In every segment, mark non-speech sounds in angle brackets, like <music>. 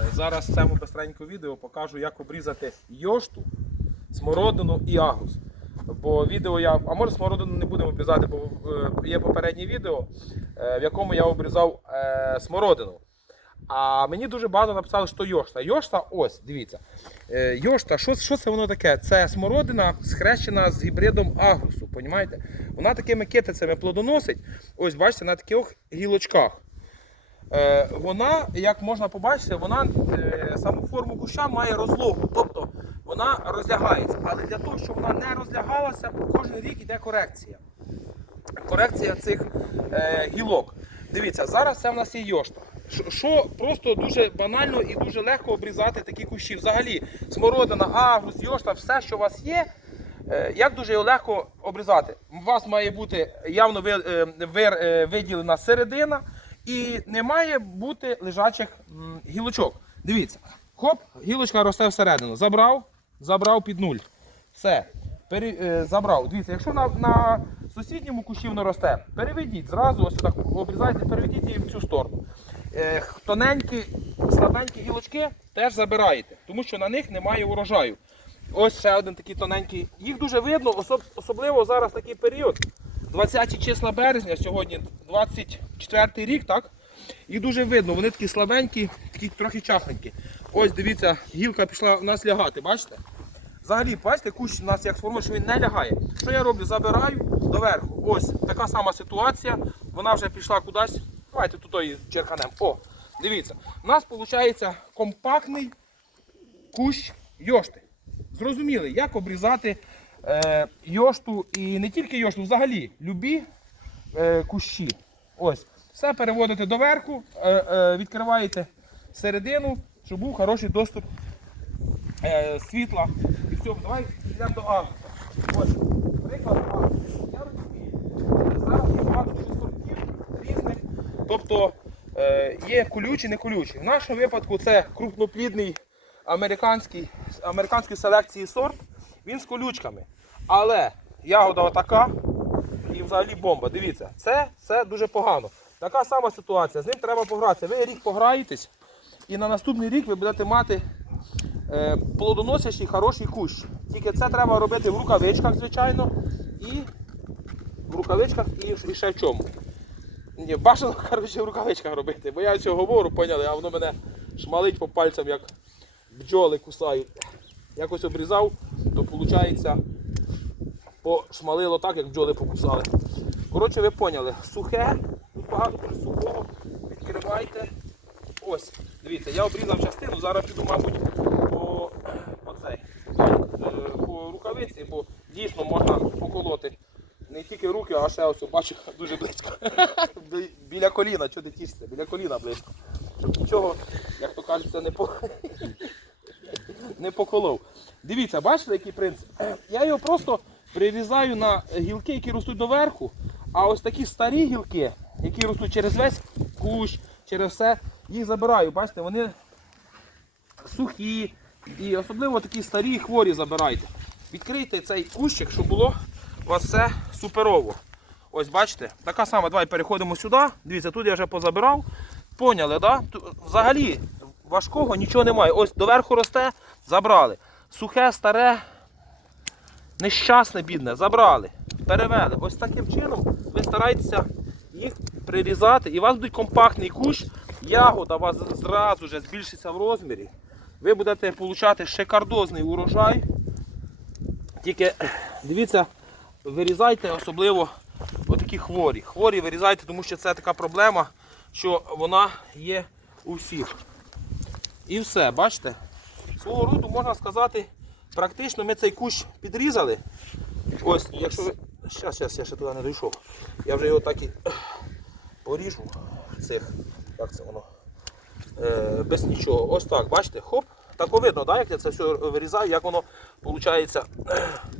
Е, Зараз в цьому бистренькому відео покажу, як обрізати йошту, смородину і агус. Бо відео я, а може смородину не будемо обрізати, бо е, є попереднє відео, е, в якому я обрізав смородину. А мені дуже багато написали, що йошта. Йошта, ось, дивіться. Йошта, що, що це воно таке? Це смородина схрещена з гібридом агрусу. Понімаєте? Вона такими китицями плодоносить. Ось бачите, на таких гілочках. Е, вона, як можна побачити, вона е, саму форму куща має розлогу, тобто вона розлягається. Але для того, щоб вона не розлягалася, кожен рік йде корекція. Корекція цих е, гілок. Дивіться, зараз це в нас є йошта. Що- просто дуже банально і дуже легко обрізати такі кущі. Взагалі, смородина, агрус, йошта, все, що у вас є, як дуже його легко обрізати. У вас має бути явно виділена середина і не має бути лежачих гілочок. Дивіться, хоп, гілочка росте всередину. Забрав, забрав під нуль. Все. Пере, е, забрав. Дивіться, якщо на, на сусідньому кущі воно росте, переведіть зразу, ось так обрізайте, переведіть її в цю сторону. Е, тоненькі, слабенькі гілочки теж забираєте, тому що на них немає урожаю. Ось ще один такий тоненький. Їх дуже видно, особ- особливо зараз такий період. 20 числа березня, сьогодні 24 рік, так? І дуже видно, вони такі слабенькі, такі трохи чахненькі. Ось дивіться, гілка пішла в нас лягати, бачите? Взагалі, бачите, кущ у нас як сформує, що він не лягає. Що я роблю? Забираю доверху. Ось така сама ситуація. Вона вже пішла кудись. Давайте тут її черканем. О, дивіться. У нас виходить компактний кущ йошти. Зрозуміли, як обрізати е, йошту і не тільки йошту, взагалі любі е, кущі. Ось. Все переводите доверху, е, е, відкриваєте середину, щоб був хороший доступ е, світла і все. Давай йдемо до Агуса. Ось, приклад Агуса. Я розумію. Зараз є багато сортів різних. Тобто е, є колючі, не колючі. В нашому випадку це крупноплідний американський, американської селекції сорт. Він з колючками. Але ягода отака і взагалі бомба. Дивіться, це, це дуже погано. Така сама ситуація. З ним треба погратися. Ви рік пограєтесь, і на наступний рік ви будете мати е, плодоносящий хороший кущ. Тільки це треба робити в рукавичках, звичайно, і в рукавичках і, і ще в чому. Ні, бажано <laughs> коротше, в рукавичках робити, бо я цього говорю, поняли, а воно мене шмалить по пальцям, як бджоли кусають. Якось обрізав, то виходить пошмалило так, як бджоли покусали. Коротше, ви поняли, сухе, тут багато сухого, відкривайте. Ось, дивіться, я обрізав частину, зараз піду, мабуть, по, по, цей, е, по рукавиці, бо дійсно можна поколоти не тільки руки, а ще ось бачу дуже близько. Біля коліна, що ти тішся, біля коліна близько. Щоб нічого, як то кажеться, не по. Поколов. Дивіться, бачите, який принцип? <clears throat> Я його просто прирізаю на гілки, які ростуть доверху, а ось такі старі гілки, які ростуть через весь кущ, через все, їх забираю. Бачите, вони сухі і особливо такі старі хворі забирайте. Відкрийте цей кущик, щоб було у вас все суперово. Ось бачите, така сама, давай переходимо сюди. Дивіться, тут я вже позабирав. Поняли, да? Взагалі важкого нічого немає. Ось доверху росте, забрали. Сухе, старе, нещасне, бідне, забрали, перевели. Ось таким чином ви стараєтеся їх прирізати, і у вас буде компактний кущ, ягода у вас зразу ж збільшиться в розмірі. Ви будете отримати шикардозний урожай. Тільки дивіться, вирізайте особливо отакі хворі. Хворі вирізайте, тому що це така проблема, що вона є у всіх. І все, бачите? Свого роду можна сказати, практично ми цей кущ підрізали. Ось, якщо ви. Щас, щас, я ще туди не дійшов. Я вже його так і <clears throat> поріжу цих. Як це воно? Е, без нічого. Ось так, бачите, хоп. Так видно, да, як я це все вирізаю, як воно виходить,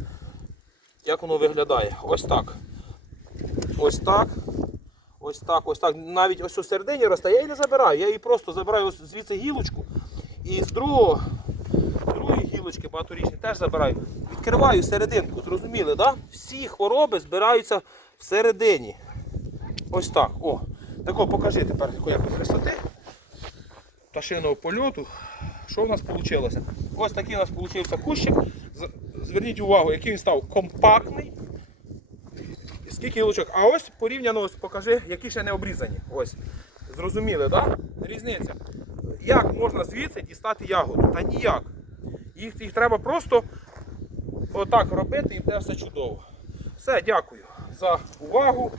<clears throat> як воно виглядає. Ось так. Ось так. Ось так, ось так. Навіть ось у середині росте, я її не забираю. Я її просто забираю ось звідси гілочку. І з другого, другої гілочки багаторічні теж забираю. Відкриваю серединку, зрозуміли, да? Всі хвороби збираються всередині. Ось так. О. Тако покажи тепер, якої висоти. пташиного польоту. Що в нас вийшло? Ось такий у нас вийшов кущик. Зверніть увагу, який він став компактний. Скільки гілочок. А ось порівняно, ось покажи, які ще не обрізані. Ось. Зрозуміли, так? Да? Різниця. Як можна звідси дістати ягоду? Та ніяк. Їх, їх треба просто отак робити і буде все чудово. Все, дякую за увагу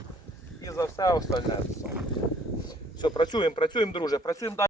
і за все остальне. Все, працюємо, працюємо, друже, працюємо далі.